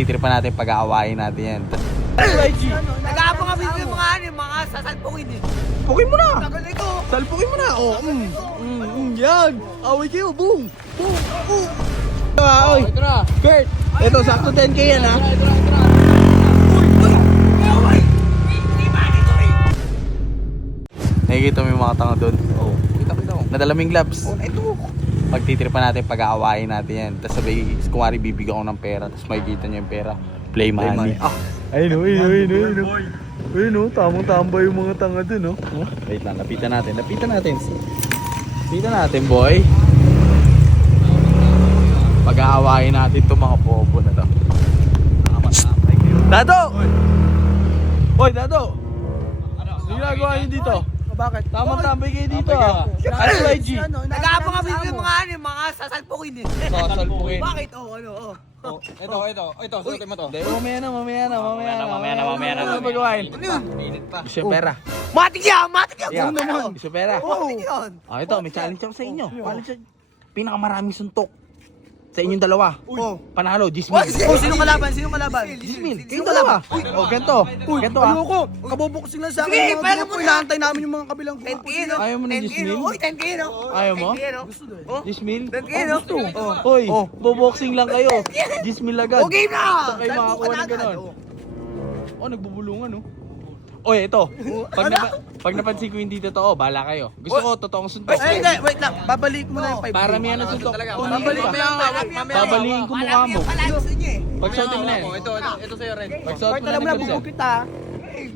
Pagtitripan natin, pag-aawain natin yan. Nag-aabang kami yung mga sasalpukin eh. Pukin mo na! Tagal ito. Salpukin mo na! Oh, yan! Away kayo! Boom! Boom! Boom! Oy! Ito na. Kurt! Ito, sakto 10k yan ha! Nakikita mo yung mga tanga doon? Oh, kita ko. Nadalaming gloves. Oh, ito. Pagtitripan natin, pag-aawain natin yan. Tapos sabi, kumari bibigyan ko ng pera. Tapos makikita nyo yung pera. Play money. Ah, Ayun o, ayun o. Ayun o, tamang-tamba yung mga tanga dun o. Wait lang, lapitan natin. Lapitan natin, boy. Pag-aawain natin itong mga bobo na to. Dado! Hoy, Dado! Ano ginagawa nyo dito? bakit? Tamang tambay kayo dito ah. Ano YG? Nag-aabang kami yung mga sasalpukin eh. Sasalpukin. Bakit? Oh, ano, oh. Ito, suotin mo to. Hindi, mamaya na. Mamaya na. Ano pagawain? Ano yun? Init pa. Gusto yung pera. Matik yan! Yeah. Gusto yung pera. Matik yan! Ah, ito, may challenge ako sa inyo. Pinakamaraming suntok sa inyong dalawa. Oh. Panalo, 10 Oh, mil. sino kalaban? 10 mil. Kayong dalawa. Oh, ganito. Ganito ah. Ayoko! Kabubuksing lang sa akin. Sige, Mga pero grupo, muna. inaantay namin yung mga kabilang 10 kilo. Ayaw mo ng 10 mil? Uy, 10 kilo. Ayaw mo? 10 kilo. 10 mil? 10 kilo. Hoy, boboxing lang kayo. 10 mil agad. O, game na. Saan kayo Salpukan makakuha ng agad, ganon? oh. Oh, nagbubulungan oh. Oy, ito. Pag napansin ko hindi totoo, bala kayo. Gusto ko totoong suntok. Ay, hindi. Wait lang. Babalik mo na yung 5K. Para may ano suntok. Babalik mo yung Babalihin ko mukha mo. Gusto niya eh. Pagsuot mo na yan. Ito sa'yo, Ren. Pagsuot mo na Alam mo na, ng bubuk kita.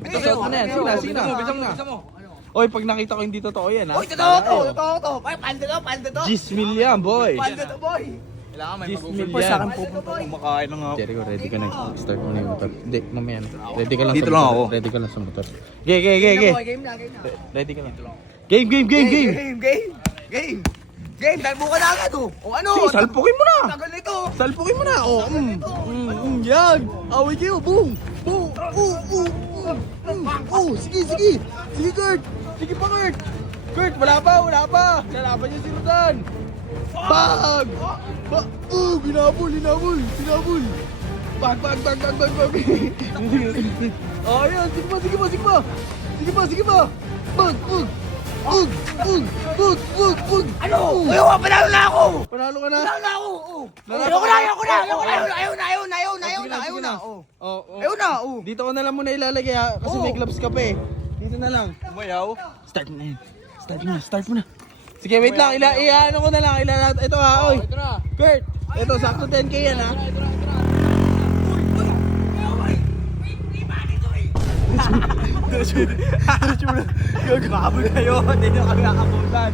Ito suot mo na yan. Sina. Bisa mo. Oy, pag nakita ko hindi totoo yan ha. Uy, totoo to. Totoo to. Ay, paldo to. 10 mil yan, boy. Paldo to, boy. Kailangan may 10 mil mag-uupil. yan. Kumakain lang ako. Jericho, ready ka na. Start mo na yung motor. Hindi, mamaya na. Ready ka lang Dito sa lang motor. ako. Ready ka lang sa motor. Game. Game na. Ready ka lang. Game. Game, dalbo ka na agad oh. O ano? Sige, salpukin mo na. Tagal nito. Salpukin mo na. Oh, yan. Away kayo. Boom. Sige. Sige, Kurt. Sige pa, Kurt. Kurt, wala pa. Lalaban niya si Rodan. Bag. Binabol. Bag. Oh, yan. Sige pa. Bag. Ano? Ayaw, panalo na ako. Panalo ka na. Panalo na ako. Ayaw na. Ayaw na. Dito ko na lang muna ilalagay ha. Kasi may gloves ka pa eh. Dito na lang. Umayaw. Start mo na. Start mo na. Sige, wait lang. Iano ko na lang. Ito ha, oy. Ito na. Kurt, ito sakto 10k yan ha. Gagabol kayo. Hindi nyo kami nakabutan.